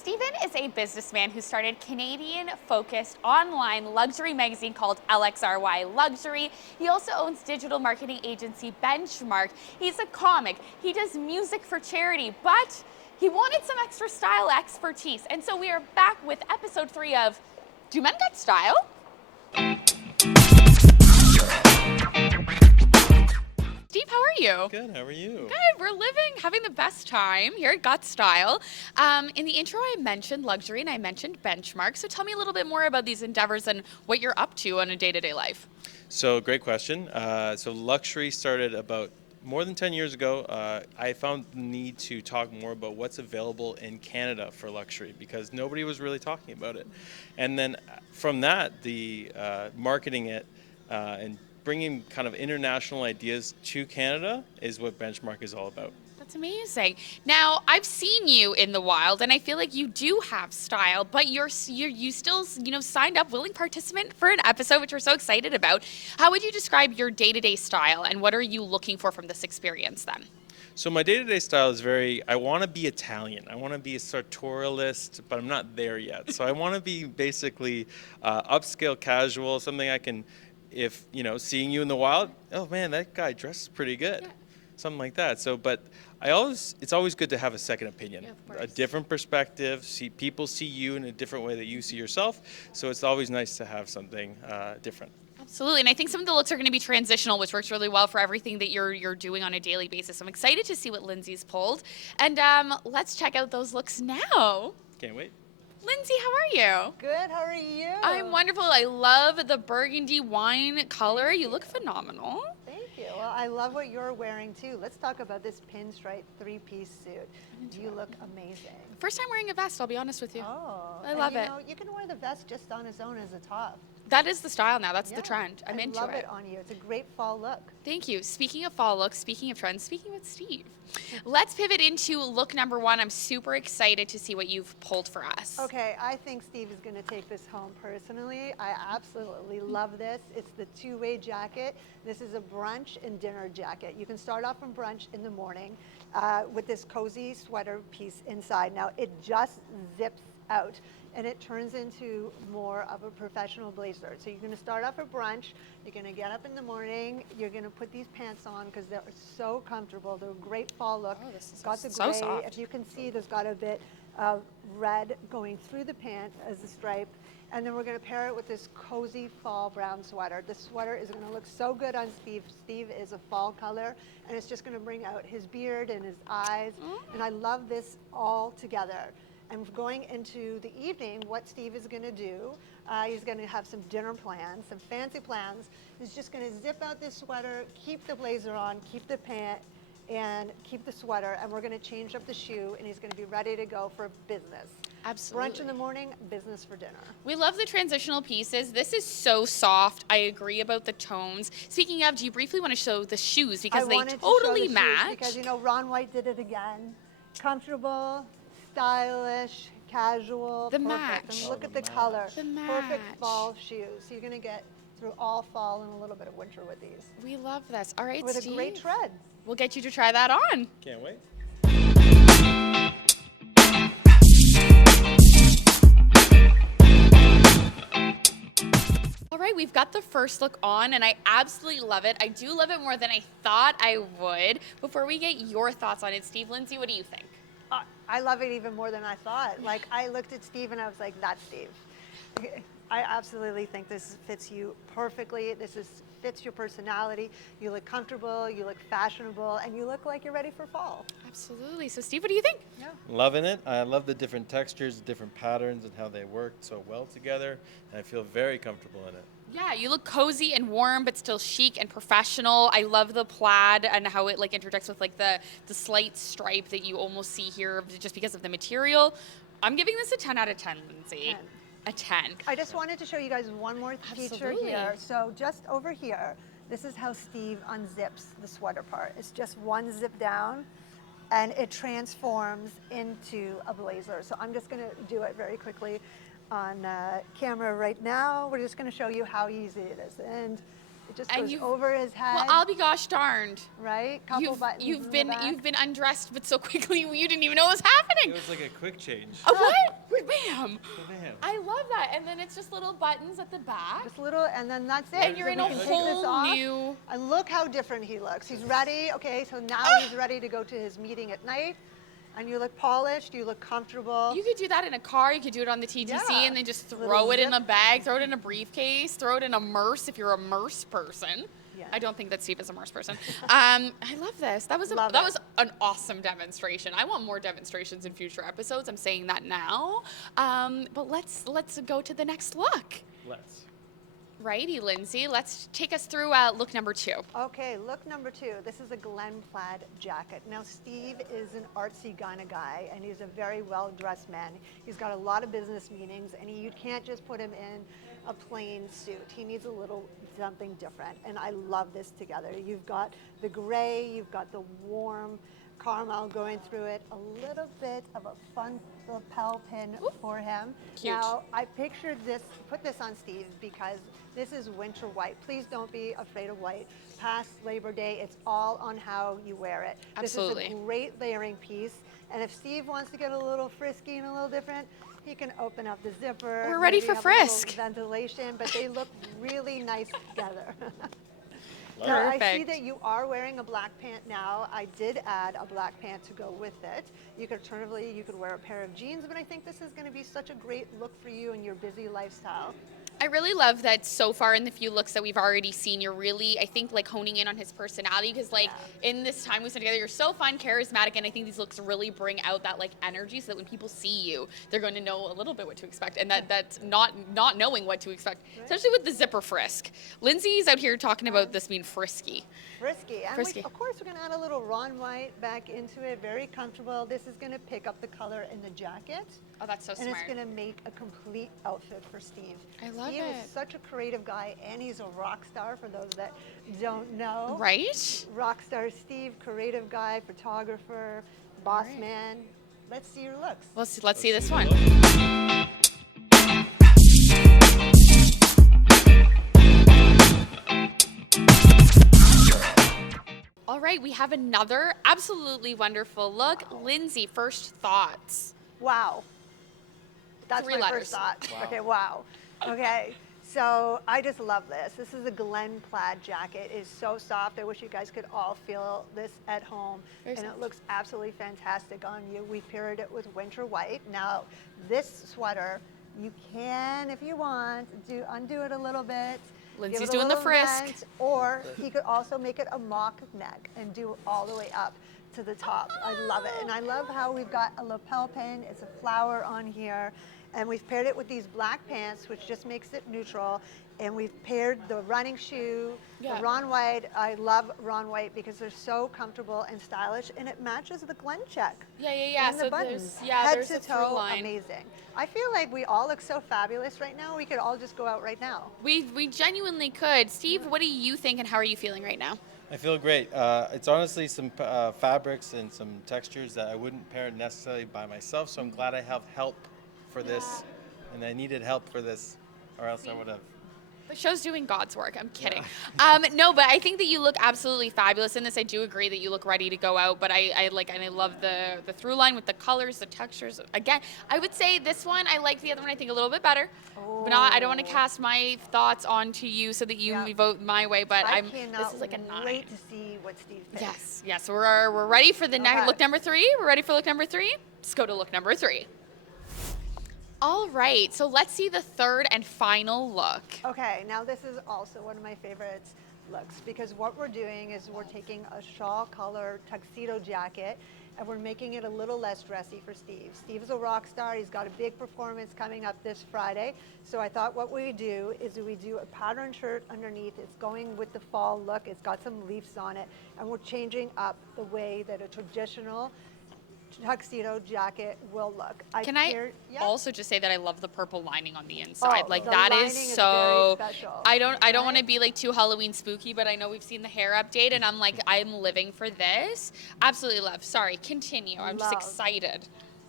Stephen is a businessman who started Canadian-focused online luxury magazine called LXRY Luxury. He also owns digital marketing agency Benchmark. He's a comic. He does music for charity, but he wanted some extra style expertise. And so we are back with episode 3 of Do Men Got Style? Steve, how are you? Good, how are you? Good, we're having the best time here at Gotstyle. In the intro, I mentioned luxury and I mentioned Benchmark. So tell me a little bit more about these endeavors and what you're up to on a day-to-day life. So, great question. So luxury started about more than 10 years ago. I found the need to talk more about what's available in Canada for luxury because nobody was really talking about it. And then from that, the marketing it and bringing kind of international ideas to Canada is what Benchmark is all about. That's amazing. Now, I've seen you in the wild, and I feel like you do have style, but you still, signed up, willing participant for an episode, which we're so excited about. How would you describe your day-to-day style, and what are you looking for from this experience then? So my day-to-day style is I want to be Italian. I want to be a sartorialist, but I'm not there yet. So I want to be basically upscale casual, something I can, if, seeing you in the wild, oh man, that guy dresses pretty good. Yeah. Something like that. So, but it's always good to have a second opinion, a different perspective. People see you in a different way that you see yourself. So it's always nice to have something different. Absolutely, and I think some of the looks are going to be transitional, which works really well for everything that you're doing on a daily basis. I'm excited to see what Lindsay's pulled, and let's check out those looks now. Can't wait. Lindsay, how are you? Good, how are you? I'm wonderful. I love the burgundy wine color. You look phenomenal. Thank you. Well, I love what you're wearing too. Let's talk about this pinstripe 3-piece suit. You look amazing. First time wearing a vest, I'll be honest with you. Oh. I love it. You can wear the vest just on its own as a top. That is the style now. That's the trend. I'm into it. I love it on you. It's a great fall look. Thank you. Speaking of fall looks, speaking of trends, speaking with Steve, let's pivot into look number 1. I'm super excited to see what you've pulled for us. Okay, I think Steve is going to take this home personally. I absolutely love this. It's the two-way jacket. This is a brunch and dinner jacket. You can start off from brunch in the morning with this cozy sweater piece inside. Now, it just zips out and it turns into more of a professional blazer. So you're going to start off at brunch, you're going to get up in the morning, you're going to put these pants on because they're so comfortable. They're a great fall look. Oh, this is got the so gray. soft. If you can see, there's got a bit of red going through the pant as a stripe. And then we're going to pair it with this cozy fall brown sweater. This sweater is going to look so good on Steve. Steve is a fall color, and it's just going to bring out his beard and his eyes. And I love this all together. And going into the evening, what Steve is going to do, he's going to have some dinner plans, some fancy plans. He's just going to zip out this sweater, keep the blazer on, keep the pant, and keep the sweater. And we're going to change up the shoe, and he's going to be ready to go for business. Absolutely. Brunch in the morning, business for dinner. We love the transitional pieces. This is so soft. I agree about the tones. Speaking of, do you briefly want to show the shoes because they totally match? Because Ron White did it again. Comfortable, stylish, casual, the perfect. match. And look at the color. The match. Perfect fall shoes. So you're going to get through all fall and a little bit of winter with these. We love this. All right, with Steve. a great tread. We'll get you to try that on. Can't wait. All right, we've got the first look on, and I absolutely love it. I do love it more than I thought I would. Before we get your thoughts on it, Steve, Lindsay, what do you think? I love it even more than I thought. Like, I looked at Steve and I was like, that's Steve. I absolutely think this fits you perfectly. Fits your personality. You look comfortable, you look fashionable, and you look like you're ready for fall. Absolutely. So, Steve, what do you think? Yeah. Loving it. I love the different textures, the different patterns, and how they work so well together. And I feel very comfortable in it. Yeah, you look cozy and warm, but still chic and professional. I love the plaid and how it interjects with the slight stripe that you almost see here just because of the material. I'm giving this a 10 out of 10, Lindsay. 10. A 10. I just wanted to show you guys one more feature here. So just over here, this is how Steve unzips the sweater part. It's just one zip down, and it transforms into a blazer. So I'm just going to do it very quickly on camera right now. We're just going to show you how easy it is. And It just And goes you've- over his head, Well, I'll be gosh darned. right? Couple buttons You've in been the back. you've been undressed, but so quickly you didn't even know it was happening. It was like a quick change. What? Bam! Bam. I love that. And then it's just little buttons at the back. Just little, and then that's it. And you're So in we a can take whole this off, new- And look how different he looks. He's ready. Okay, so now he's ready to go to his meeting at night. And you look polished. You look comfortable. You could do that in a car. You could do it on the TTC Yeah. and then just Little throw it in a zip. bag, throw it in a briefcase, throw it in a Merce if you're a Merce person. Yeah. I don't think that Steve is a Merce person. I love this. That was Love that it. was an awesome demonstration. I want more demonstrations in future episodes. I'm saying that now. But let's go to the next look. Let's. Righty, Lindsay. Let's take us through look number 2. Okay, look number 2. This is a Glen plaid jacket. Now, Steve is an artsy kind of guy, and he's a very well-dressed man. He's got a lot of business meetings, and you can't just put him in a plain suit. He needs a little something different, and I love this together. You've got the gray, you've got the warm caramel going through it, a little bit of a fun lapel pin for him. Cute. Now, I pictured this, put this on Steve because this is winter white. Please don't be afraid of white. Past Labor Day, it's all on how you wear it. Absolutely. This is a great layering piece. And if Steve wants to get a little frisky and a little different, he can open up the zipper. We're ready maybe for have a little frisk. ventilation, but they look really nice together. Now, I see Perfect. that you are wearing a black pant now. I did add a black pant to go with it. You could alternatively, you could wear a pair of jeans, but I think this is going to be such a great look for you in your busy lifestyle. I really love that so far in the few looks that we've already seen, you're really, I think, like honing in on his personality because, like, in this time we spent together, you're so fun, charismatic, and I think these looks really bring out that, like, energy so that when people see you, they're going to know a little bit what to expect, and that's not knowing what to expect, especially with the zipper frisk. Lindsay's out here talking about this being frisky. Frisky. And Frisky. of course, we're going to add a little Ron White back into it. Very comfortable. This is going to pick up the color in the jacket. Oh, that's so And smart. it's going to make a complete outfit for Steve. I love Steve it. is such a creative guy, and he's a rock star for those that don't know. Right? Rock star Steve, creative guy, photographer, boss right. man. Let's see your looks. Let's see this one. All right, we have another absolutely wonderful look. Lindsay, first thoughts. Wow. That's 3 my letters. first thought. Wow. Okay, wow. Okay, so I just love this. This is a Glen plaid jacket. It is so soft. I wish you guys could all feel this at home. Very And soft. it looks absolutely fantastic on you. We paired it with winter white. Now, this sweater, you can, if you want, undo it a little bit. give Lindsay's it a doing the little frisk. vent, or he could also make it a mock neck and do all the way up to the top. I love it. And I love how we've got a lapel pin. It's a flower on here. And we've paired it with these black pants, which just makes it neutral. And we've paired the running shoe, Yeah. the Ron White. I love Ron White because they're so comfortable and stylish, and it matches the Glen check. Yeah. And So the buttons. there's Head there's to a through toe, line. amazing. I feel like we all look so fabulous right now. We could all just go out right now. We genuinely could. Steve, what do you think and how are you feeling right now? I feel great. It's honestly some fabrics and some textures that I wouldn't pair necessarily by myself, so I'm glad I have help for this. And I needed help for this, or else I would have. The show's doing God's work. I'm kidding. No, but I think that you look absolutely fabulous in this. I do agree that you look ready to go out, but I like and I love the through line with the colors, the textures. Again, I would say this one I like the other one I think a little bit better. But I don't want to cast my thoughts onto you so that you Yeah. vote my way. But I this cannot is like a 9. wait to see what Steve picks. Yes. We're ready for the next Okay. look number 3. We're ready for look number 3. Let's go to look number 3. All right, so let's see the third and final look. Okay, now this is also one of my favorite looks because what we're doing is we're taking a shawl color tuxedo jacket and we're making it a little less dressy for Steve. Steve's a rock star. He's got a big performance coming up this Friday. So I thought what we do is we do a pattern shirt underneath. It's going with the fall look. It's got some leaves on it. And we're changing up the way that a traditional tuxedo jacket will look. Can I paired- yeah. also just say that I love the purple lining on the inside? Oh, Like the that lining is is so. very special, I don't want to right? be like too Halloween spooky, but I know we've seen the hair update, and I'm like I'm living for this. Absolutely love. Sorry, continue. I'm just Love. excited.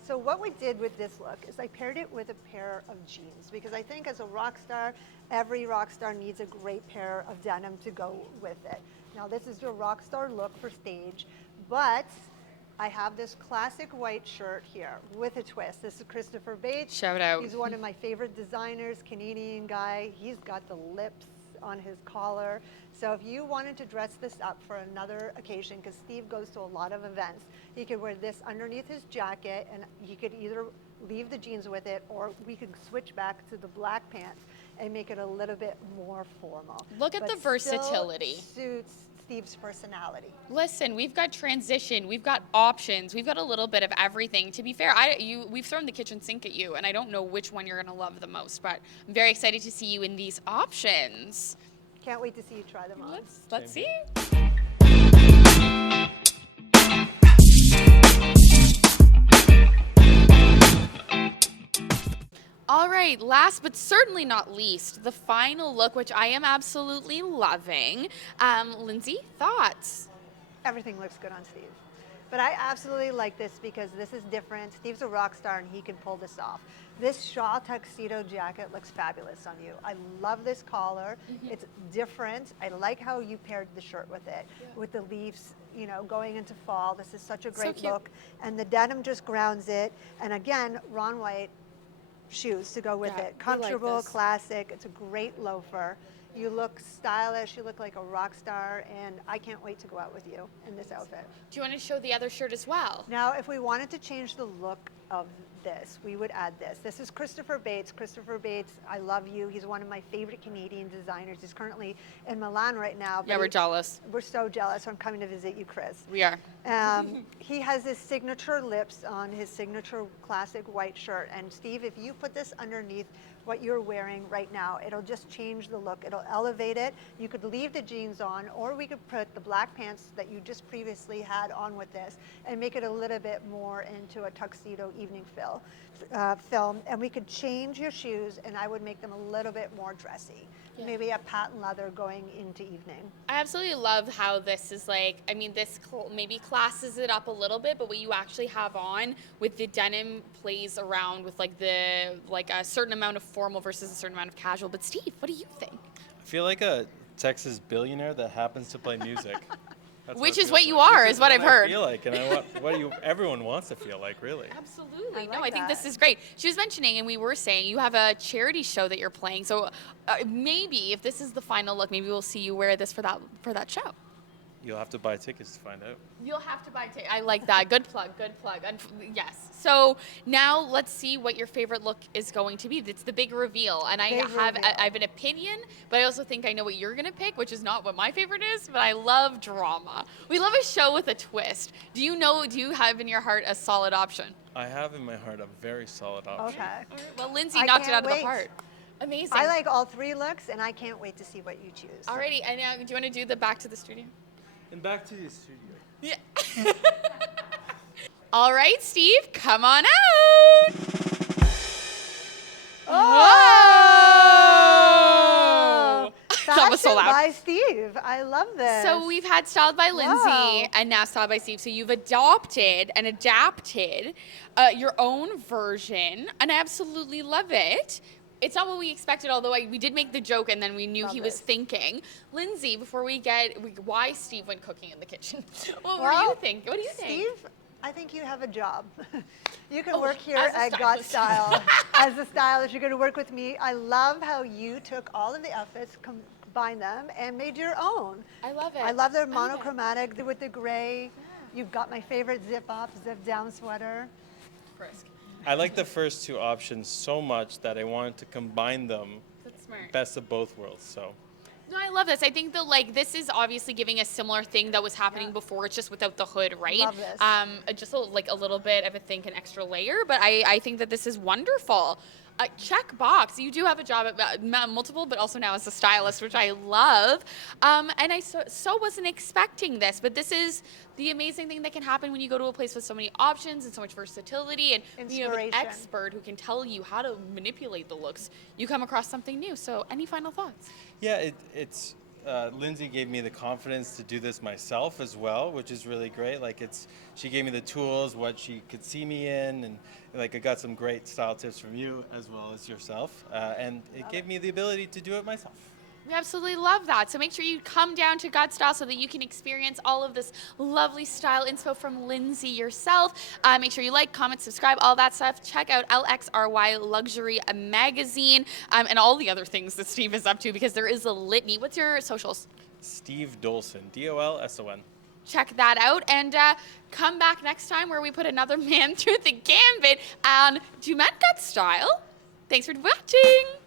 So what we did with this look is I paired it with a pair of jeans because I think as a rock star, every rock star needs a great pair of denim to go with it. Now this is your rock star look for stage, but I have this classic white shirt here with a twist. This is Christopher Bates. Shout out. He's one of my favorite designers, Canadian guy. He's got the lips on his collar. So if you wanted to dress this up for another occasion, because Steve goes to a lot of events, he could wear this underneath his jacket, and he could either leave the jeans with it, or we could switch back to the black pants and make it a little bit more formal. Look at but the versatility. Still suits Steve's personality. Listen, we've got transition, we've got options, we've got a little bit of everything. To be fair, we've thrown the kitchen sink at you, and I don't know which one you're going to love the most, but I'm very excited to see you in these options. Can't wait to see you try them on. Let's see. All right, last but certainly not least, the final look, which I am absolutely loving. Lindsay, thoughts? Everything looks good on Steve. But I absolutely like this because this is different. Steve's a rock star and he can pull this off. This shawl tuxedo jacket looks fabulous on you. I love this collar. It's different. I like how you paired the shirt with it, with the leaves, you know, going into fall. This is such a great cute. look. And the denim just grounds it. And again, Ron White shoes to go with Yeah, it. we like Comfortable, this. classic. It's a great loafer. You look stylish, you look like a rock star, and I can't wait to go out with you in this outfit. Do you want to show the other shirt as well? Now, if we wanted to change the look of this, we would add this. This is Christopher Bates. Christopher Bates, I love you. He's one of my favorite Canadian designers. He's currently in Milan right now. Yeah, we're jealous. We're so jealous. I'm coming to visit you, Chris. We are. He has his signature lips on his signature classic white shirt. And Steve, if you put this underneath what you're wearing right now, it'll just change the look. It'll elevate it. You could leave the jeans on, or we could put the black pants that you just previously had on with this and make it a little bit more into a tuxedo evening film. And we could change your shoes, and I would make them a little bit more dressy. Yeah. Maybe a patent leather going into evening. I absolutely love how this is like, I mean, this maybe classes it up a little bit, but what you actually have on with the denim plays around with like a certain amount of formal versus a certain amount of casual. But Steve, what do you think? I feel like a Texas billionaire that happens to play music. That's Which it is what feels you like. are, This is what I've I heard. feel like, and everyone wants to feel like, really. Absolutely. I No, like I think this that. is great. She was mentioning, and we were saying, you have a charity show that you're playing. So maybe if this is the final look, maybe we'll see you wear this for that show. You'll have to buy tickets to find out. You'll have to buy tickets. I like that. Good plug. Good plug. Yes. So now let's see what your favorite look is going to be. It's the big reveal, and I Big have reveal. I have an opinion, but I also think I know what you're gonna pick, which is not what my favorite is. But I love drama. We love a show with a twist. Do you have in your heart a solid option? I have in my heart a very solid option. Okay. All right. Well, Lindsay I knocked it can't out of the wait. park. Amazing. I like all three looks, and I can't wait to see what you choose. Alrighty, and now do you want to do the back to the studio? And back to the studio. Yeah. All right, Steve, come on out. Oh! That was so Fashion loud. by Steve. I love this. So we've had Styled by Lindsay Wow. and now Styled by Steve. So you've adopted and adapted your own version, and I absolutely love it. It's not what we expected, although we did make the joke and then we knew Love he was this. thinking. Lindsay, before why Steve went cooking in the kitchen? What were Well, you think? What do you think? Steve, I think you have a job. You can Oh, work here as a at stylist. Gotstyle as a stylist. You're going to work with me. I love how you took all of the outfits, combined them, and made your own. I love it. I love their it. monochromatic with the gray. You've got my favorite zip up, zip down sweater. Frisk. I like the first two options so much that I wanted to combine them, That's smart. best of both worlds. So No, I love this. I think that this is obviously giving a similar thing that was happening before. It's just without the hood, right? Love this. Just a little bit of an extra layer, but I think that this is wonderful. Check box. You do have a job at multiple, but also now as a stylist, which I love. And I so wasn't expecting this, but this is the amazing thing that can happen when you go to a place with so many options and so much versatility, and you have an Inspiration. expert who can tell you how to manipulate the looks. You come across something new. So, any final thoughts? yeah, it's Lindsay gave me the confidence to do this myself as well, which is really great. Like she gave me the tools, what she could see me in, and like I got some great style tips from you as well as yourself, and it gave me the ability to do it myself. We absolutely love that. So make sure you come down to Gotstyle so that you can experience all of this lovely style inspo from Lindsay yourself. Make sure you like, comment, subscribe, all that stuff. Check out LXRY Luxury Magazine and all the other things that Steve is up to, because there is a litany. What's your socials? Steve Dolson, Dolson. Check that out, and come back next time where we put another man through the gambit on Do Men Got Style? Thanks for watching.